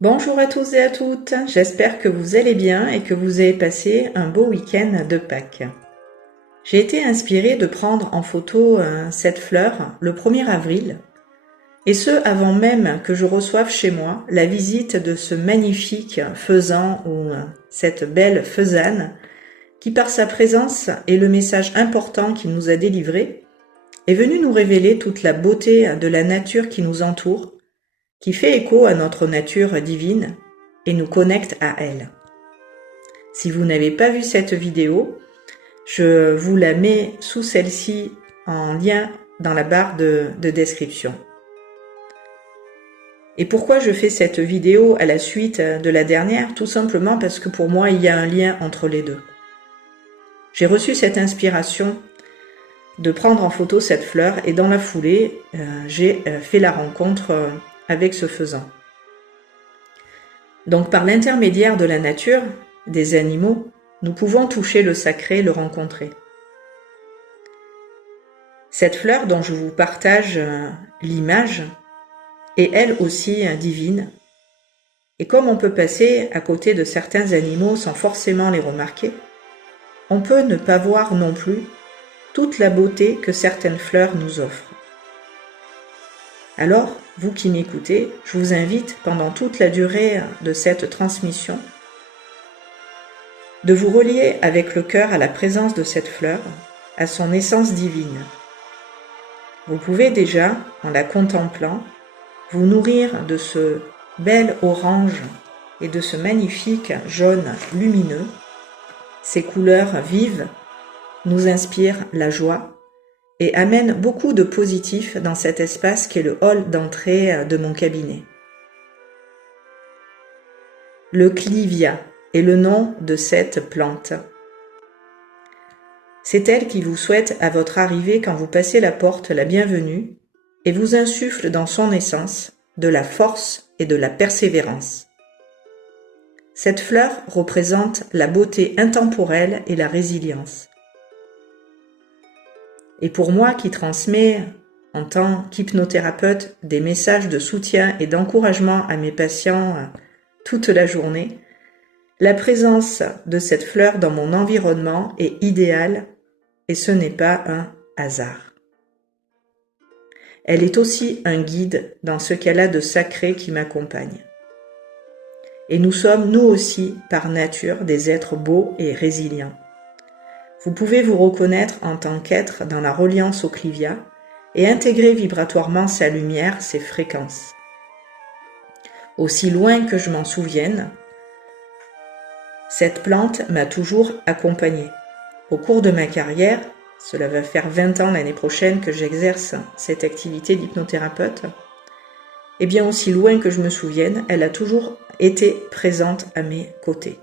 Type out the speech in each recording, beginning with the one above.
Bonjour à tous et à toutes, j'espère que vous allez bien et que vous avez passé un beau week-end de Pâques. J'ai été inspirée de prendre en photo cette fleur le 1er avril, et ce avant même que je reçoive chez moi la visite de ce magnifique faisan ou cette belle faisane qui par sa présence et le message important qu'il nous a délivré est venu nous révéler toute la beauté de la nature qui nous entoure, qui fait écho à notre nature divine et nous connecte à elle. Si vous n'avez pas vu cette vidéo, je vous la mets sous celle-ci en lien dans la barre de description. Et pourquoi je fais cette vidéo à la suite de la dernière? Tout simplement parce que pour moi, il y a un lien entre les deux. J'ai reçu cette inspiration de prendre en photo cette fleur et dans la foulée, j'ai fait la rencontre avec ce faisan. Donc par l'intermédiaire de la nature, des animaux, nous pouvons toucher le sacré, le rencontrer. Cette fleur dont je vous partage l'image est elle aussi divine. Et comme on peut passer à côté de certains animaux sans forcément les remarquer, on peut ne pas voir non plus toute la beauté que certaines fleurs nous offrent. Alors, vous qui m'écoutez, je vous invite pendant toute la durée de cette transmission de vous relier avec le cœur à la présence de cette fleur, à son essence divine. Vous pouvez déjà, en la contemplant, vous nourrir de ce bel orange et de ce magnifique jaune lumineux. Ces couleurs vives nous inspirent la joie et amènent beaucoup de positif dans cet espace qui est le hall d'entrée de mon cabinet. Le clivia est le nom de cette plante. C'est elle qui vous souhaite à votre arrivée quand vous passez la porte la bienvenue et vous insuffle dans son essence de la force et de la persévérance. Cette fleur représente la beauté intemporelle et la résilience. Et pour moi qui transmets en tant qu'hypnothérapeute des messages de soutien et d'encouragement à mes patients toute la journée, la présence de cette fleur dans mon environnement est idéale et ce n'est pas un hasard. Elle est aussi un guide dans ce qu'elle a de sacré qui m'accompagne. Et nous sommes, nous aussi, par nature, des êtres beaux et résilients. Vous pouvez vous reconnaître en tant qu'être dans la reliance au clivia et intégrer vibratoirement sa lumière, ses fréquences. Aussi loin que je m'en souvienne, cette plante m'a toujours accompagnée. Au cours de ma carrière, cela va faire 20 ans l'année prochaine que j'exerce cette activité d'hypnothérapeute, et bien aussi loin que je me souvienne, elle a toujours été présente à mes côtés.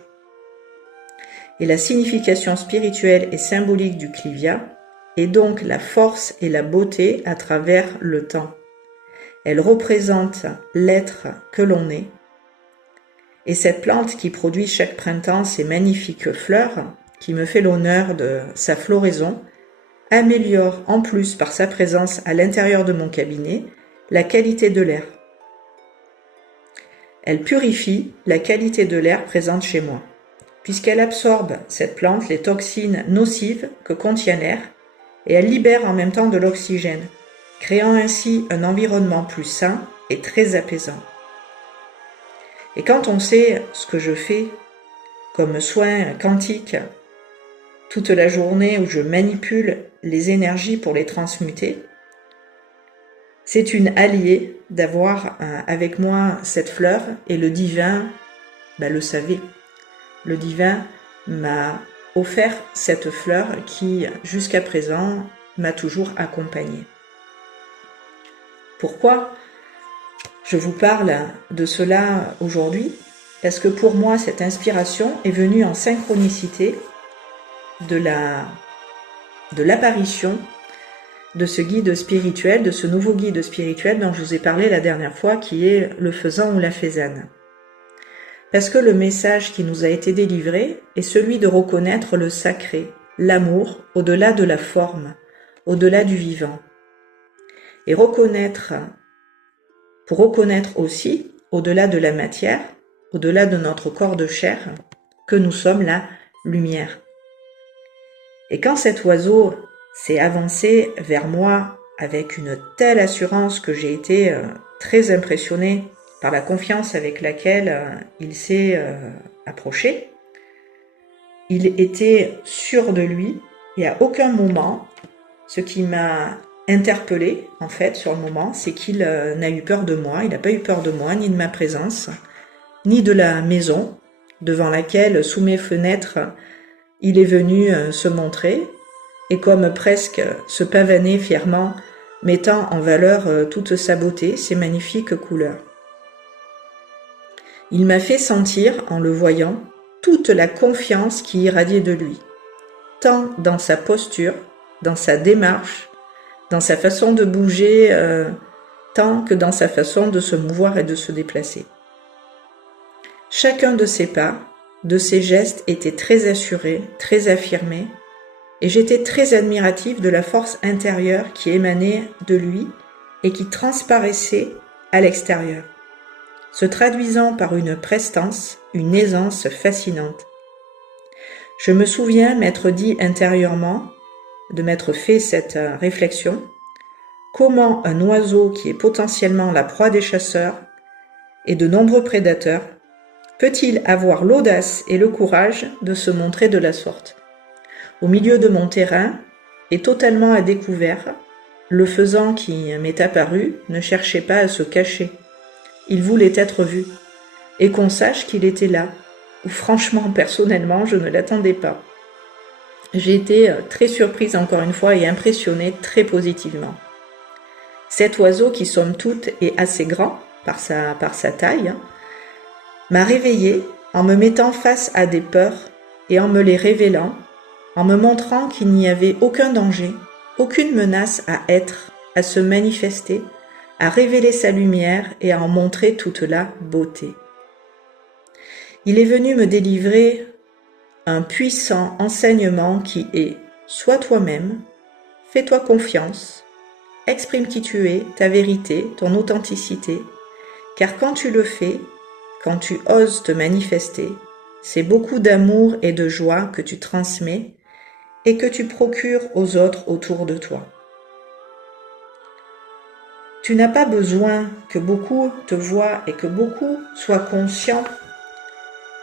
Et la signification spirituelle et symbolique du clivia est donc la force et la beauté à travers le temps. Elle représente l'être que l'on est. Et cette plante qui produit chaque printemps ces magnifiques fleurs, qui me fait l'honneur de sa floraison, améliore en plus par sa présence à l'intérieur de mon cabinet la qualité de l'air. Elle purifie la qualité de l'air présente chez moi, puisqu'elle absorbe, cette plante, les toxines nocives que contient l'air, et elle libère en même temps de l'oxygène, créant ainsi un environnement plus sain et très apaisant. Et quand on sait ce que je fais comme soin quantique toute la journée où je manipule les énergies pour les transmuter, c'est une alliée d'avoir avec moi cette fleur et le divin, le savait. Le divin m'a offert cette fleur qui, jusqu'à présent, m'a toujours accompagnée. Pourquoi je vous parle de cela aujourd'hui? Parce que pour moi, cette inspiration est venue en synchronicité de l'apparition de ce guide spirituel, de ce nouveau guide spirituel dont je vous ai parlé la dernière fois, qui est le faisan ou la faisane. Parce que le message qui nous a été délivré est celui de reconnaître le sacré, l'amour, au-delà de la forme, au-delà du vivant. Et pour reconnaître aussi au-delà de la matière, au-delà de notre corps de chair, que nous sommes la lumière. Et quand cet oiseau s'est avancé vers moi avec une telle assurance que j'ai été très impressionnée par la confiance avec laquelle il s'est approché, il était sûr de lui et à aucun moment, ce qui m'a interpellée en fait sur le moment, c'est qu'il n'a eu peur de moi, il n'a pas eu peur de moi, ni de ma présence, ni de la maison devant laquelle, sous mes fenêtres, il est venu se montrer et comme presque se pavaner fièrement, mettant en valeur toute sa beauté, ses magnifiques couleurs. Il m'a fait sentir, en le voyant, toute la confiance qui irradiait de lui, tant dans sa posture, dans sa démarche, dans sa façon de bouger, tant que dans sa façon de se mouvoir et de se déplacer. Chacun de ses pas, de ses gestes était très assuré, très affirmé, et j'étais très admirative de la force intérieure qui émanait de lui et qui transparaissait à l'extérieur, se traduisant par une prestance, une aisance fascinante. Je me souviens m'être dit intérieurement, de m'être fait cette réflexion, comment un oiseau qui est potentiellement la proie des chasseurs et de nombreux prédateurs peut-il avoir l'audace et le courage de se montrer de la sorte? Au milieu de mon terrain, et totalement à découvert, le faisan qui m'est apparu ne cherchait pas à se cacher. Il voulait être vu, et qu'on sache qu'il était là, où franchement, personnellement, je ne l'attendais pas. J'ai été très surprise encore une fois et impressionnée très positivement. Cet oiseau qui, somme toute, est assez grand par sa taille, m'a réveillée en me mettant face à des peurs et en me les révélant, en me montrant qu'il n'y avait aucun danger, aucune menace à être, à se manifester, à révéler sa lumière et à en montrer toute la beauté. Il est venu me délivrer un puissant enseignement qui est « Sois toi-même, fais-toi confiance, exprime qui tu es, ta vérité, ton authenticité, car quand tu le fais, quand tu oses te manifester, c'est beaucoup d'amour et de joie que tu transmets et que tu procures aux autres autour de toi. Tu n'as pas besoin que beaucoup te voient et que beaucoup soient conscients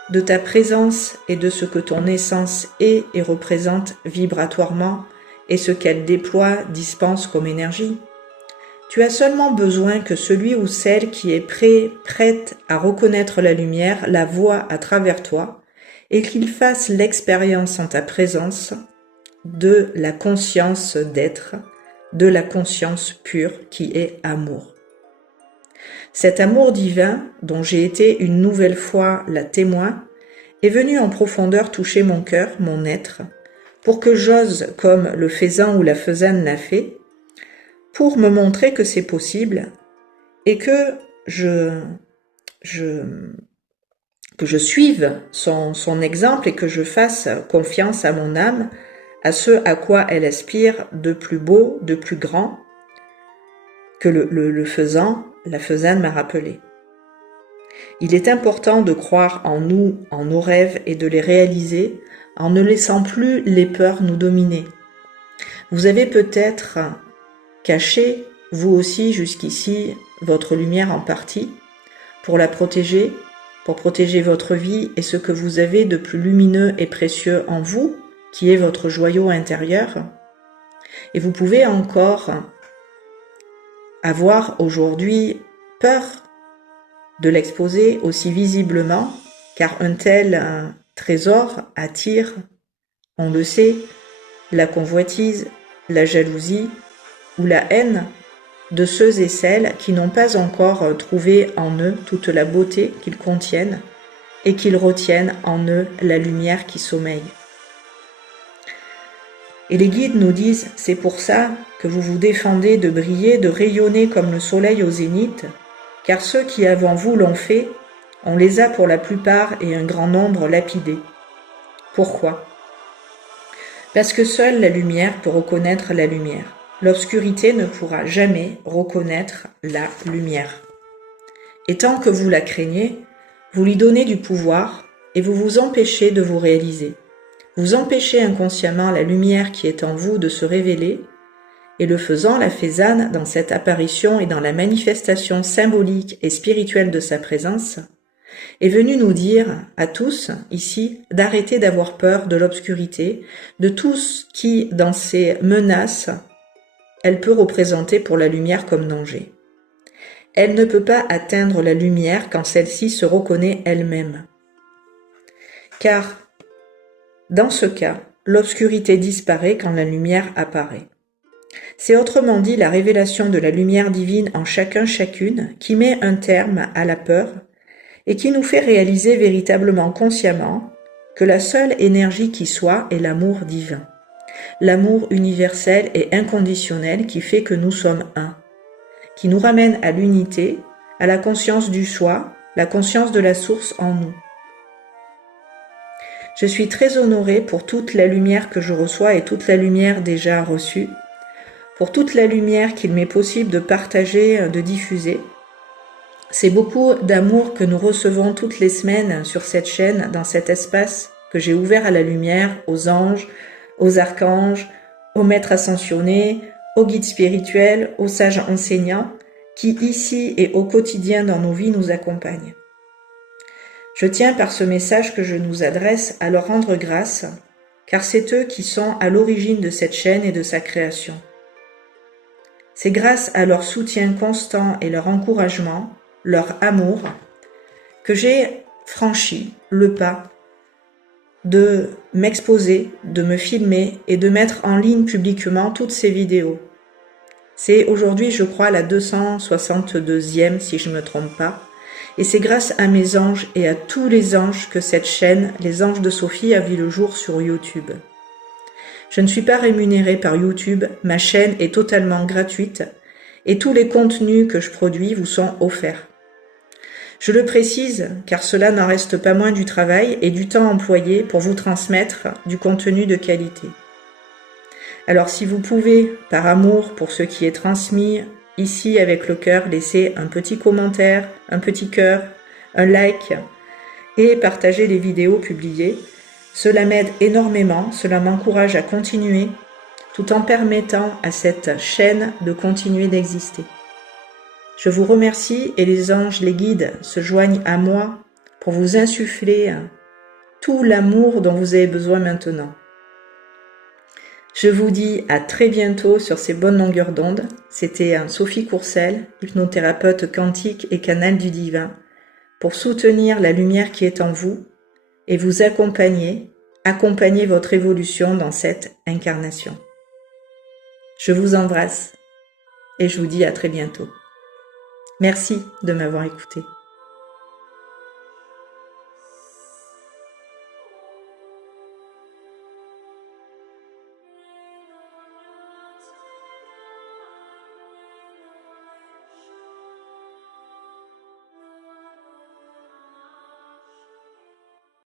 de ta présence et de ce que ton essence est et représente vibratoirement et ce qu'elle déploie, dispense comme énergie. Tu as seulement besoin que celui ou celle qui est prête à reconnaître la lumière la voie à travers toi et qu'il fasse l'expérience en ta présence de la conscience d'être, de la conscience pure qui est amour. Cet amour divin, dont j'ai été une nouvelle fois la témoin, est venu en profondeur toucher mon cœur, mon être, pour que j'ose, comme le faisan ou la faisane l'a fait, pour me montrer que c'est possible et que je suive son exemple et que je fasse confiance à mon âme, à ce à quoi elle aspire de plus beau, de plus grand, que le faisan, la faisane m'a rappelé. Il est important de croire en nous, en nos rêves et de les réaliser en ne laissant plus les peurs nous dominer. Vous avez peut-être caché, vous aussi jusqu'ici, votre lumière en partie, pour la protéger, pour protéger votre vie et ce que vous avez de plus lumineux et précieux en vous, qui est votre joyau intérieur. Et vous pouvez encore avoir aujourd'hui peur de l'exposer aussi visiblement, car un tel trésor attire, on le sait, la convoitise, la jalousie ou la haine de ceux et celles qui n'ont pas encore trouvé en eux toute la beauté qu'ils contiennent et qu'ils retiennent en eux la lumière qui sommeille. Et les guides nous disent, c'est pour ça que vous vous défendez de briller, de rayonner comme le soleil au zénith, car ceux qui avant vous l'ont fait, on les a pour la plupart et un grand nombre lapidés. Pourquoi ? Parce que seule la lumière peut reconnaître la lumière. L'obscurité ne pourra jamais reconnaître la lumière. Et tant que vous la craignez, vous lui donnez du pouvoir et vous vous empêchez de vous réaliser. Vous empêchez inconsciemment la lumière qui est en vous de se révéler, et le faisant, la Fézanne, dans cette apparition et dans la manifestation symbolique et spirituelle de sa présence, est venue nous dire, à tous, ici, d'arrêter d'avoir peur de l'obscurité, de tout ce qui, dans ces menaces, elle peut représenter pour la lumière comme danger. Elle ne peut pas atteindre la lumière quand celle-ci se reconnaît elle-même. Car, dans ce cas, l'obscurité disparaît quand la lumière apparaît. C'est autrement dit la révélation de la lumière divine en chacun chacune qui met un terme à la peur et qui nous fait réaliser véritablement consciemment que la seule énergie qui soit est l'amour divin, l'amour universel et inconditionnel qui fait que nous sommes un, qui nous ramène à l'unité, à la conscience du soi, la conscience de la source en nous. Je suis très honorée pour toute la lumière que je reçois et toute la lumière déjà reçue, pour toute la lumière qu'il m'est possible de partager, de diffuser. C'est beaucoup d'amour que nous recevons toutes les semaines sur cette chaîne, dans cet espace que j'ai ouvert à la lumière, aux anges, aux archanges, aux maîtres ascensionnés, aux guides spirituels, aux sages enseignants, qui ici et au quotidien dans nos vies nous accompagnent. Je tiens par ce message que je nous adresse à leur rendre grâce, car c'est eux qui sont à l'origine de cette chaîne et de sa création. C'est grâce à leur soutien constant et leur encouragement, leur amour, que j'ai franchi le pas de m'exposer, de me filmer et de mettre en ligne publiquement toutes ces vidéos. C'est aujourd'hui, je crois, la 262e, si je ne me trompe pas, et c'est grâce à mes anges et à tous les anges que cette chaîne, les Anges de Sophie, a vu le jour sur YouTube. Je ne suis pas rémunérée par YouTube, ma chaîne est totalement gratuite et tous les contenus que je produis vous sont offerts. Je le précise car cela n'en reste pas moins du travail et du temps employé pour vous transmettre du contenu de qualité. Alors si vous pouvez, par amour pour ce qui est transmis, ici avec le cœur, laisser un petit commentaire, un petit cœur, un like et partager les vidéos publiées, cela m'aide énormément, cela m'encourage à continuer, tout en permettant à cette chaîne de continuer d'exister. Je vous remercie et les anges, les guides se joignent à moi pour vous insuffler tout l'amour dont vous avez besoin maintenant. Je vous dis à très bientôt sur ces bonnes longueurs d'onde. C'était Sophie Courcelles, hypnothérapeute quantique et canal du divin, pour soutenir la lumière qui est en vous et vous accompagner votre évolution dans cette incarnation. Je vous embrasse et je vous dis à très bientôt. Merci de m'avoir écouté.